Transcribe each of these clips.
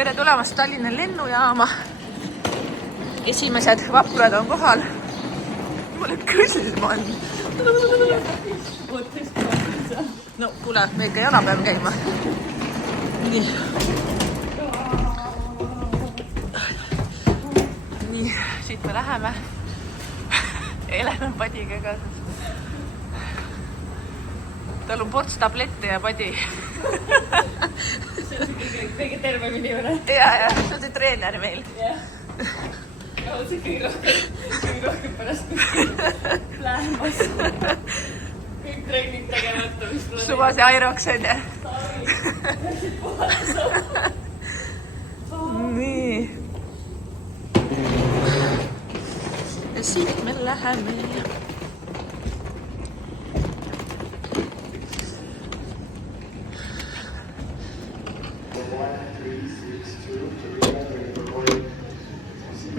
Tere tulemast Tallinna lennujaama. Esimesed vaprad on kohal. Mulle kõlma on. No kuule, me ikka jala peame käima. Nii. Nii, siit me läheme. Helen on padiga kaasas. Tal on ports tablette ja padi. See on kõige tervem inimene. Ja, see on see treener meil. Ja on see kõige rohkem pärast lähemas. Kõik treenid tegemata, mis tuleb. Suva see Airoks on ja. Nii. Ja siit me läheme.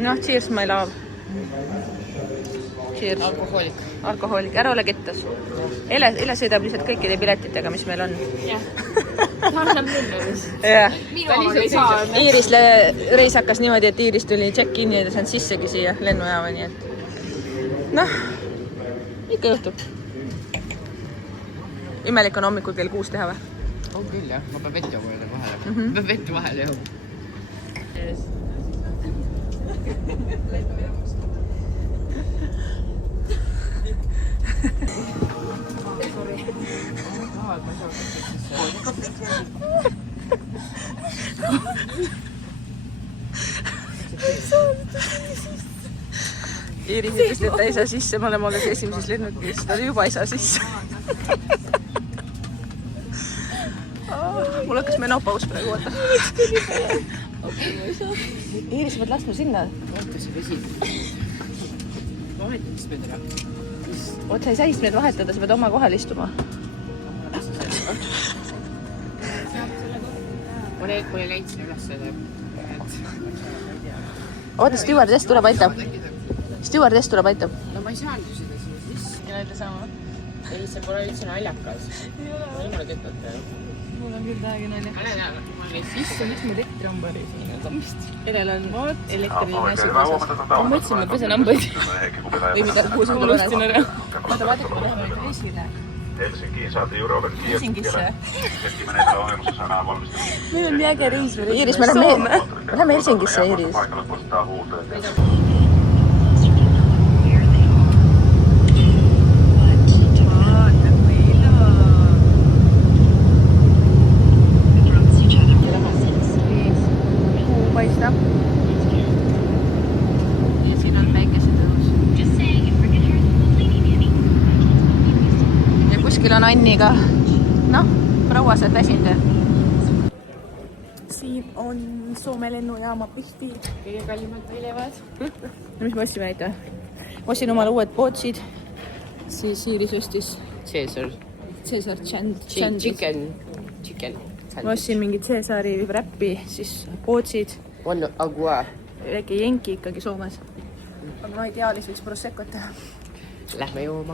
Noh, cheers, my love. Cheers. Alkohoolik. Ära ole kettas. Ele sõidab lihtsalt kõikide piletitega, mis meil on. Jah. Ta annab minna vist. Jah. Minu omaga ei saa. Iiris reis hakkas niimoodi, et Iiris tuli check-in ja ta saanud sissegi siia lennujaama, nii et noh, ikka juhtub. Imelik on hommikul kell 6 teha või? On küll jah, ma pean vett jooma vahele. Peab vett vahele jooma. Iiris ütles, et ta ei saa sisse, me oleme alles esimeses lennukis, ta juba ei saa sisse. Mul hakkas menopaus praegu, oota. Iiris, pead laskma sinna. Vaata see vesi. Vahetab istmed ära. Oot, sa ei saa istmed vahetada, sa pead oma kohal istuma. Mul ei leidsin üles seda. Oota, stewardess tuleb aitab. Stewardess tuleb aitab. No ma ei saanud ju seda siis. Ja näite sama. Ei, see pole üldse naljakas. Ma ei mulle kütnud peale. Mul on küll tähegi nalja. Äle näe, ma olin sisse. Miks mu elektriambari siin on? Edel on elektriline asi kaasas. Ma mõtlesin, ma pesen ambaid. Või mida, kuhu sa unustasin ära. Vaata, vaadake, me läheme nüüd reisile. Helsinkiin saate Eurovet Helsingisse. Esimene olemusena valmistamista. Meil on nii äge reis. Iiris, me läheme Helsingisse, Iiris. Paikalla postaa huutoja. Paistab. Ja siin on päikesetõus. Ja kuskil on Anniga, noh, prouased väsinde. Siin on Soome lennujaama pihti. Kõige kallimad väljavad. Mis me ostsime näita? Ostin omale uued pootsid. Siis Iiris ostis Caesar. Chicken. Ma ostin mingi Caesari räppi, siis pootsid. On agua. Väike jenki ikkagi Soomes. Aga ma ideaalis võiks Proseccot teha. Lähme jooma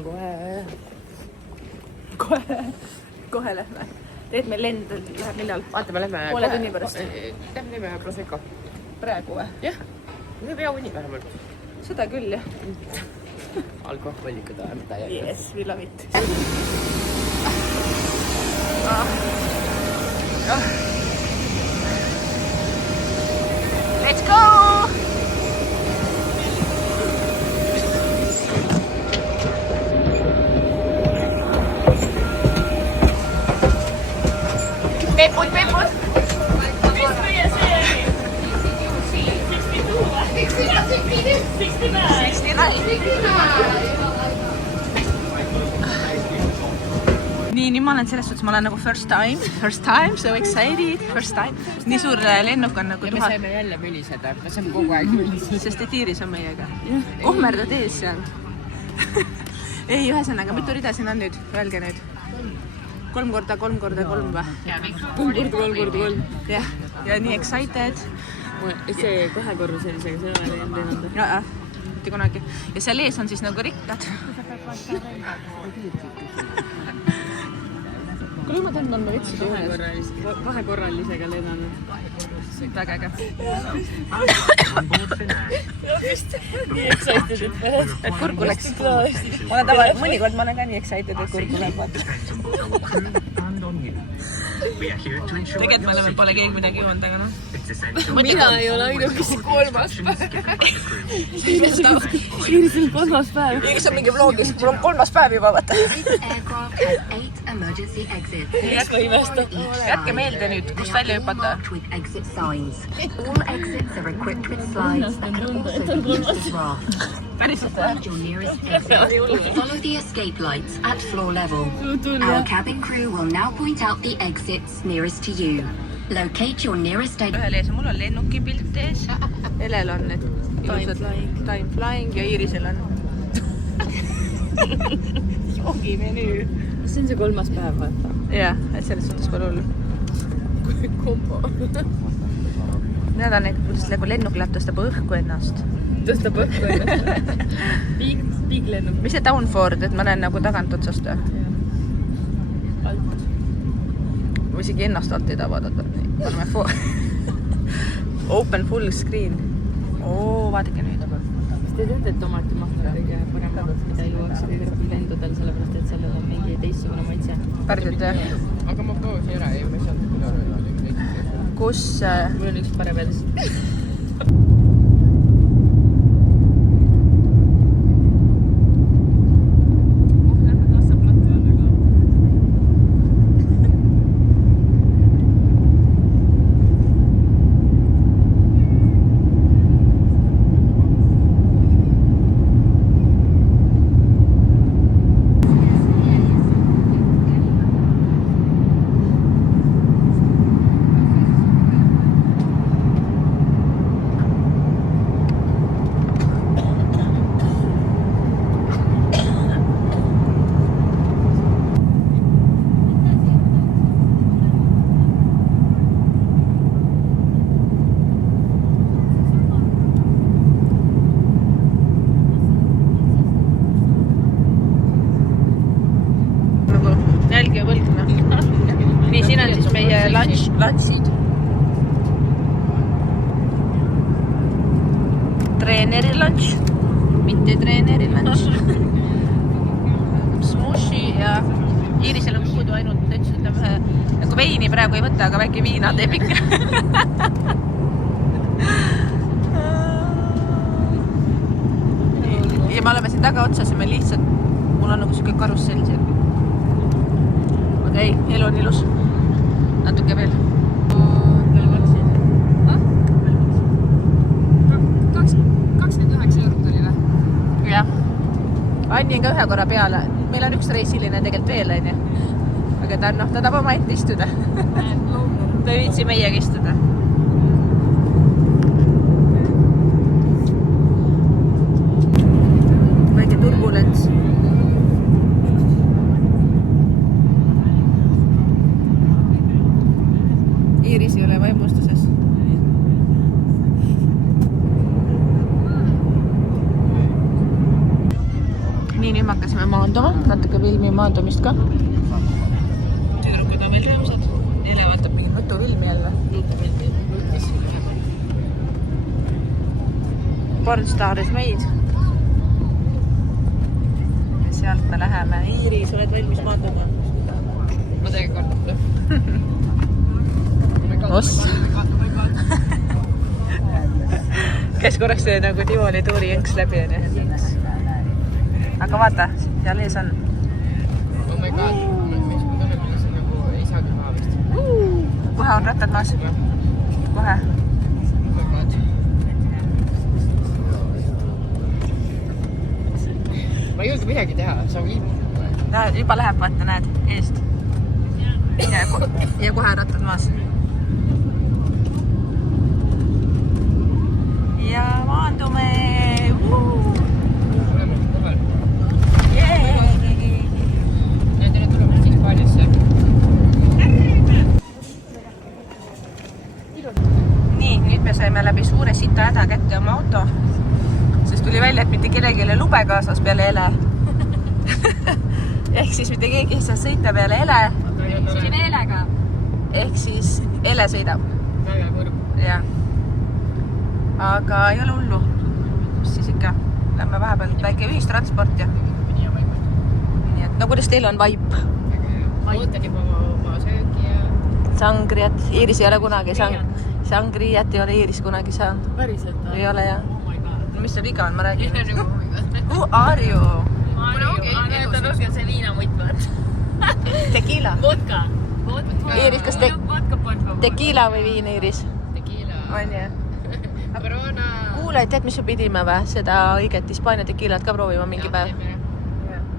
Kohe lähme. Teed meil lend läheb millal? Vaata, me lähme Poole tunni pärast. Lähme Prosecco. Praegu või? Jah, me pea uni vähemalt. Seda küll, jah. Alkoholikud ajame täiega. Yes, we love it. Let's go! Peput! 69. Nii ma olen selles suhtes, ma olen nagu first time, so excited, first time. Nii suur lennuk on nagu Ja me saime jälle müliseda, me saame kogu aeg müliseda. Sest et Iiris on meiega. Kohmerdad ees seal. Ei, ühesõnaga, mitu rida siin on nüüd? Öelge nüüd. 3 korda 3 või? 3 korda 3. Jah, ja nii excited. See kahekorruselisega, see ei ole teinud. Jaa, mitte kunagi. Ja seal ees on siis nagu rikkad. Kuule, ma tõmban ma vetsid ühes. Kahekorralisega lennanud. väga äge . nii excited , et pärast . et kurku läks . mõnikord ma olen ka nii excited , et kurku läheb . tegelikult me oleme , pole keegi midagi joonud , aga noh . mina ei ole ainukese kolmas päev . Iirisel on kolmas päev . Iiris on mingi vlogis , mul on 3. päev juba , vaata . Aircraft has 8 emergency exits. jätke meelde nüüd , kust välja hüpata . Marked with exit signs. All exits are equipped with slides that can also be used as rafts. päriselt või ? Find your nearest exit. Follow the escape lights at floor level. Our cabin crew will now point out the exits nearest to you. Locate your nearest exit. ühel ees , mul on lennuki pilt ees . Elel on need ilusad Time Flying ja Iirisel on jogimenüü . see on see kolmas päev , vaata . jah , et selles suhtes pole hullu . kombo . Need on need , kuidas nagu lennuk läheb , tõstab õhku ennast . tõstab õhku ennast . Big lennuk . mis see downforward , et ma näen nagu tagantotsast või ? või isegi ennast alt ei taha vaadata . paneme open full screen . oo , vaadake nüüd . kas te teate , et tomatimahl on kõige parem maht , mida ei luuakse kõige rohkem lendudel , sellepärast et sellel on mingi teistsugune maitse . päriselt jah ? aga ma proovisin ära ja ma ei saanud küll aru , et kus mul on üks parem veel . jälgi ja võlgna . nii , siin on siis meie lunch'id . treeneri lunch , mitte treeneri lunch . Smushi ja Iirisel on puudu ainult , ta ütles , et ta ühe nagu veini praegu ei võta , aga väike viina teeb ikka . ja me oleme siin tagaotsas ja me lihtsalt , mul on nagu siuke karussell siin . ei , elu on ilus . natuke veel . 29 eurot oli või ? jah . Anni on ka ühe korra peale . meil on üks reisiline tegelikult veel , onju . aga ta on , noh , ta tahab omaette istuda . ta ei viitsi meiega istuda . väike turbulents . Iiris ei ole vaimustuses . nii , nüüd me hakkasime maanduma , natuke filmi maandumist ka . tüdrukud on veel rõõmsad . Ele vaatab mingit nutufilmi jälle . Pornstar is made . sealt me läheme . Iiris , oled valmis maanduma ? ma teen kord . oss . käis korraks see nagu Tivoli tuuri jõnks läbi , onju . aga vaata , seal ees on . oh my god , me tunneme , kuidas see nagu ei saagi maha vist . kohe on rattad maas . kohe . oh my god . ma ei julge midagi teha , sa viid . näed , juba läheb , vaata , näed , eest . ja kohe rattad maas . ja maandume . oleme kohal . Nendele tuleme Hispaaniasse . nii , nüüd me saime läbi suure sita häda kätte oma auto , sest tuli välja , et mitte kellelgi ei ole lube kaasas peale Ele . ehk siis mitte keegi ei saa sõita peale Ele . siin Elega . ehk siis Ele sõidab väga kurb . ja aga ei ole hullu. Mis siis ikka? Lähme vahepeal väike ühistransport ja... Nii et, no kuidas teil on vibe? Ootan juba oma sööki ja... Sangriat. Iiris ei ole kunagi sangriat ei ole Iiris kunagi saanud. Päriselt? Ei ole jah. Oh my god. Mis see viga on, ma räägin. Who Who are you? Ta on see viinamutt, vaat. Tequila. Vodka. Iiris, kas tequila või viin, Iiris? Tequila. On jah? Corona. Kuule, tead, mis me pidime või? Seda õiget Hispaania tequilat ka proovima mingi päev.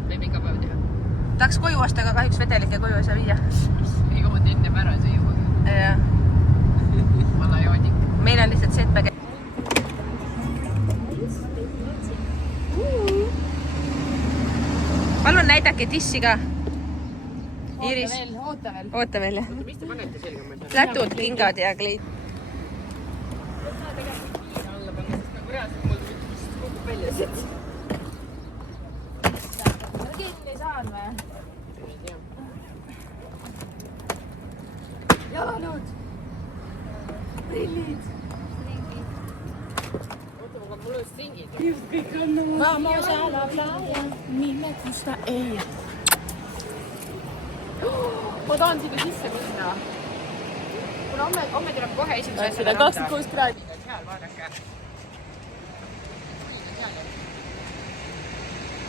Võib iga päev teha. Tahaks koju osta, aga kahjuks vedelikke koju ei saa viia. Ei jood enne ära, see juua. Ja. Valla joodik. Meil on lihtsalt setpäge. Palun näidake tissi ka. Iiris. Oota veel, jah. Mis te panete selga mõelda? Lätud, kingad ja kleit. Alla panna, sest nagu reaalselt mul vist kukub välja siit. Kinni saan või? Ei tea. Jalanõud. Prillid. Oota, aga mul on stringid. Just kõik on nõus. Vamos a la playa. Minne kusta ei. Ma tahan sinna sisse minna. Kuna homme tuleb kohe esimese asjana 26 kraadi. Seal, vaadake.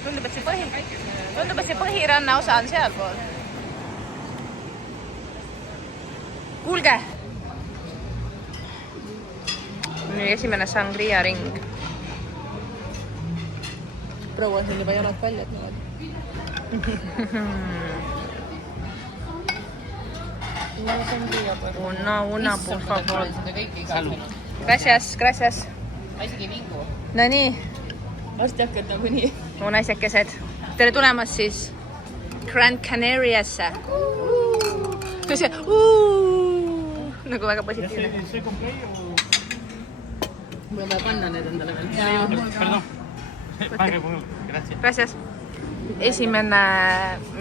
Tundub, et see põhiranna osa on sealpool. Kuulge! Nüüd esimene sangria ring. Proua on juba jalad paljad Una, por favor. Gracias. Ma isegi ei vingu. No nii, Varsti hakkad nagunii. mu naisekesed. Tere tulemast siis Grand Canariasse. Kuidas see? Nagu väga positiivne. Mul on vaja panna need endale veel. Gracias. Esimene,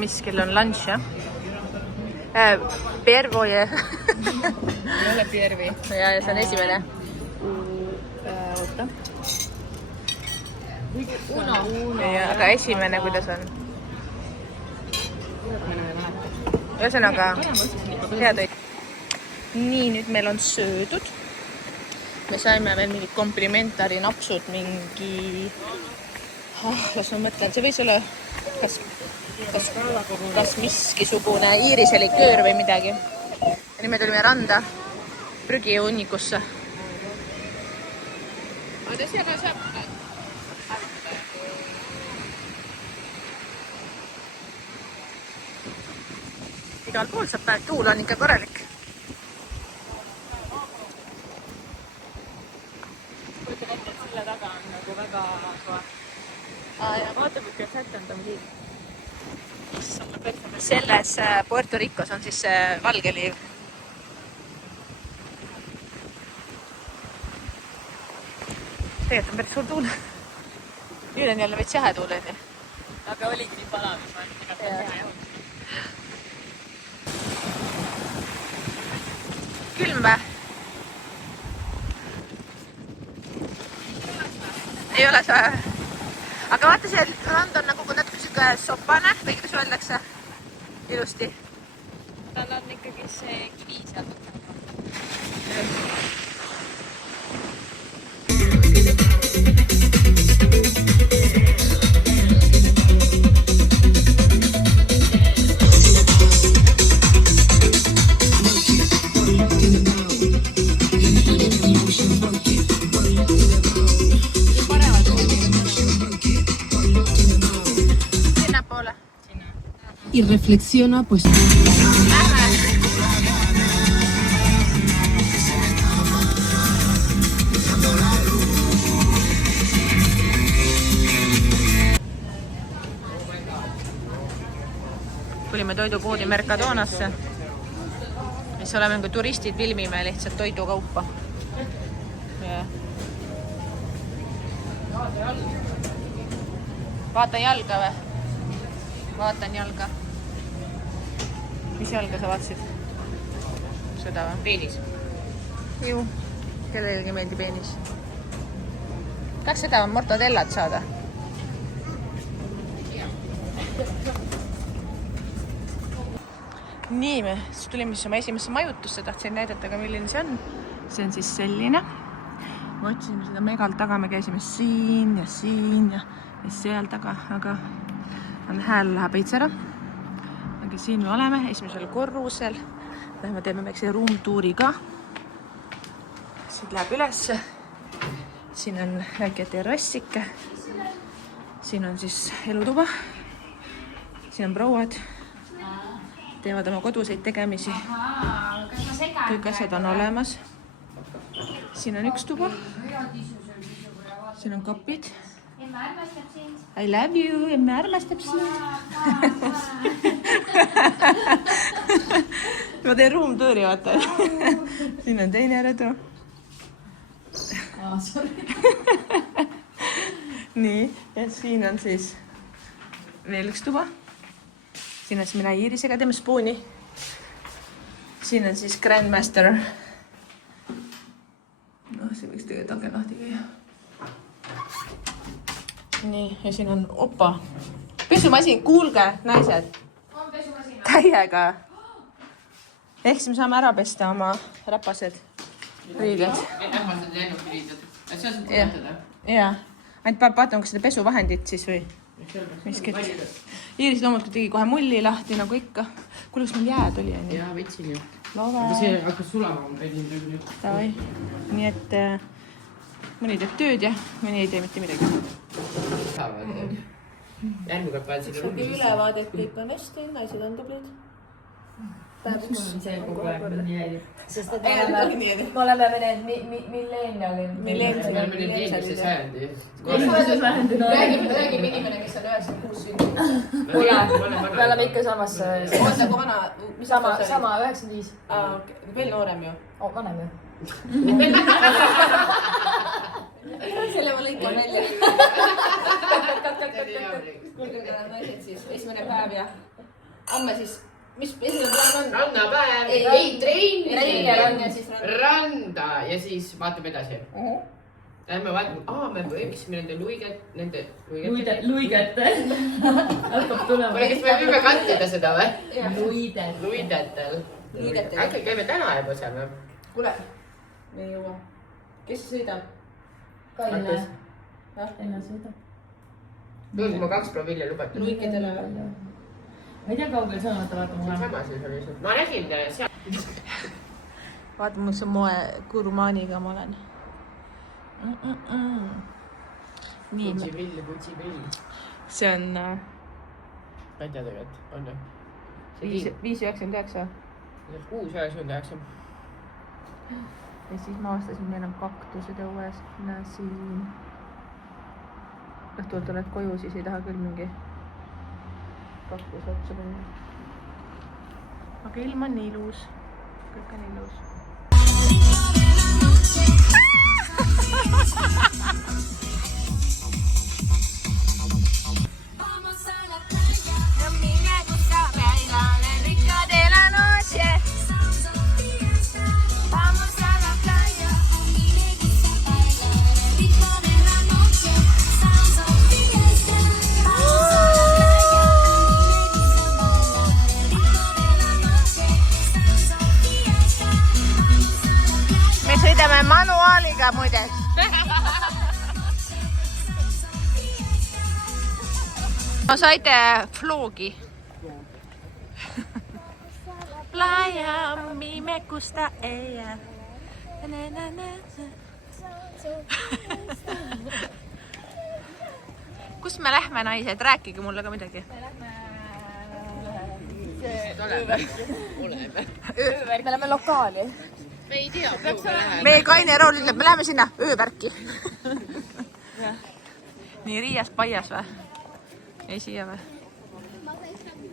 mis kell on lunch, jah? Pervoje. Ei ole Piervi. Ja see on esimene. Oota. Aga esimene, kuidas on? Ühesõnaga, hea toit. Nii, nüüd meil on söödud. Me saime veel mingid komplimentari napsud, mingi... las ma mõtlen, see võis olla kas miskisugune Iirise liköör või midagi. Ja nüüd me tulime randa prügihunnikusse. Aga seal on saab... Igal pool saab päev, tuul on ikka korralik. Kujutan ette, et selle taga on nagu väga soe. Ja vaata, kui perfektand on kiir. Selles Puerto Ricos on siis valge liiv. Tegelikult on päris suur tuul. Nüüd on jälle veits jahe tuul, on ju. Aga oligi nii palav, et ma ütlen, et on hea jõud. Külm vä? Ei ole see. Aga vaata, see rand on nagu natuke siuke sopane või kuidas öeldakse ilusti. Tal on ikkagi see kivi seal. Sinnapoole. Y reflexiona, pues... Tulime toidupoodi Mercadonasse. Mis oleme kui turistid, filmime lihtsalt toidukaupa. Vaatan jalga või? Vaatan jalga. Mis jalga sa vaatasid? Seda või? Peenis. Ju. Kellelgi meeldib peenis. tahaks seda mortadellat saada. Nii, me tulime siis oma esimesse majutusse, tahtsin näidata ka, milline see on. See on siis selline. Me otsisime seda megalt taga, me käisime siin ja seal taga, aga hääl läheb veits ära. Aga siin me oleme, esimesel korrusel. Lähme teeme väikse room-tuuri ka. Siit läheb ülesse. Siin on väike terrassike. Siin on siis elutuba. Siin on prouad. Teevad oma koduseid tegemisi. Kõik asjad on olemas. Siin on üks tuba. Siin on kapid. I love you, emme armastab sind. Ma teen room-tuuri, vaata. Siin on teine rõdu. Nii, ja siin on siis veel üks tuba. Siin on siis mina Iirisega teeme spooni. Siin on siis Grandmaster. No, see võiks tegelikult aken lahti käia. Nii, ja siin on opa. Pesumasin, kuulge, naised. On pesumasina. Täiega. Ehk siis me saame ära pesta oma räpased riided. Ähmased lennuki riided. See on seda põletada? Jaa. Ainult peab vaatama, kas seda pesuvahendit siis või miskit. Iiris loomulikult tegi kohe mulli lahti, nagu ikka. Kuule, kas meil jääd oli? Jaa, võtsin ju. Love. Aga see hakkas sulama. Tavai. Nii et mõni teeb tööd ja mõni ei tee mitte midagi. Järgmine kord vaid seda ruumi. Ülevaade, et kõik on hästi, naised on tublid. See kogu aeg nii. Sest et me oleme need millenialid. Räägib inimene, kes on 96 sündinud. Me oleme ikka samas. Oota, kui vana? Sama 95. Veel noorem ju. Vanem ju. Selle ma lõikan välja. Kuulge, naised siis, esimene päev ja homme siis. Mis esimene plaan on? Rannapäev. Ei, trein ja siis randa ja siis vaatab edasi. Lähme vaatame, me võiksime nende luigete. Hakkab tulema. Kas me võime kantida seda või? Luidetel. Äkki käime täna juba seal või? Kuule, me ei jõua. Kes sõidab? Kaine sõidab. Tundub, ma 2 provilli lubatud. Luikedele või? Ma ei tea, kaugel sa oled, vaatama. Sama siis oli see. Ma nägin seal. Vaata, mis moe gurmaaniga ma olen. Nii. Putsiprill. See on... Ma ei tea tegelikult, on ju? 5,99. 6,99. Ja siis ma avastasin, meil on kaktused õues. Näe siin. Õhtul tuled koju, siis ei taha küll mingi kaktus otsa panna. Aga ilm on ilus. Kõik on ilus. Sõidame manuaaliga muideks. No saite vlogi. Playa, mi me gusta ella. Kus me lähme, naised? Rääkige mulle ka midagi. Me läheme lokaali. Me ei tea, kuhu me läheme. Meie Kaine Rool ütleb, me läheme sinna öövärki. Nii Riias Paias või? Ei siia või?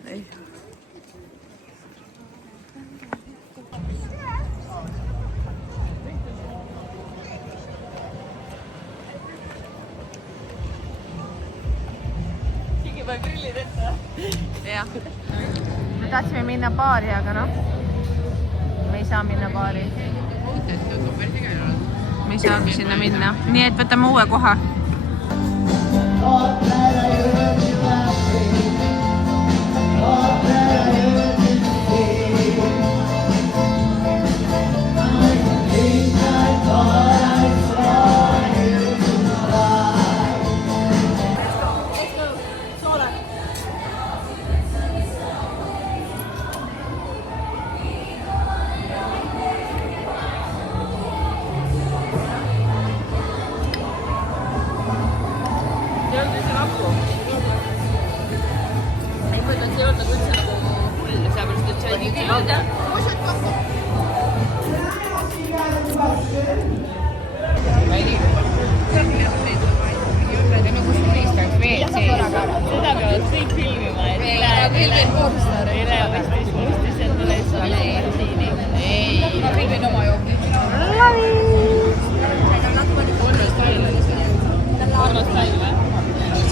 Ei. Sigi peal grillid ette. Jah. Me tahtsime minna baari, aga noh. Me ei saa minna baari. Me ei saagi sinna minna. Nii et võtame uue koha.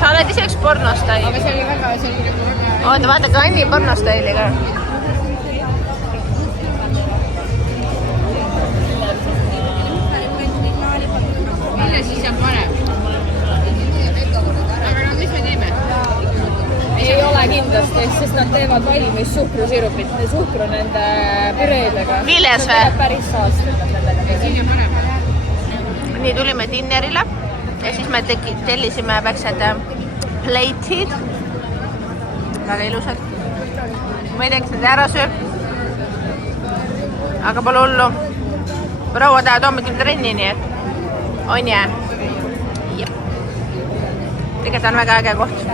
sa oled ise üks pornostail. aga see oli väga, oota, vaata ka Anni pornostaili ka. mille siis jääb parem? aga no mis me teeme? ei ole kindlasti, sest nad teevad valmis suhkrusirupit, suhkru nende püreedega. Viljas või? Päris saastavad nendega. siin jääb parem. nii tulime dinnerile ja siis me tellisime väiksed plate'id. väga ilusad. ma ei tea, kas need ära sööb. aga pole hullu. proua tahab hommikul trenni, nii et on jää. tegelikult on väga äge koht.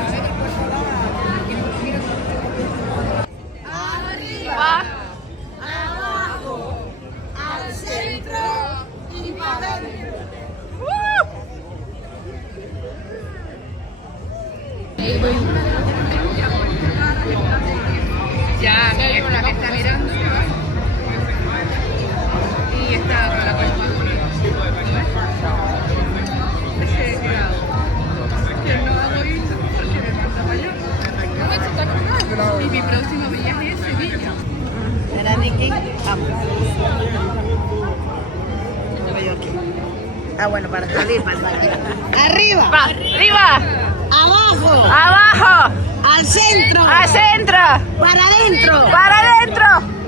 Ya, es una que está mirando y está la puerta. Que no hago ir porque me manda para allá. Y mi próximo viaje es Sevilla. ¿Era Nicky? Ah, bueno, para salir, para salir. Arriba, Va, arriba, abajo, abajo, al centro, al centro, para adentro. para adentro.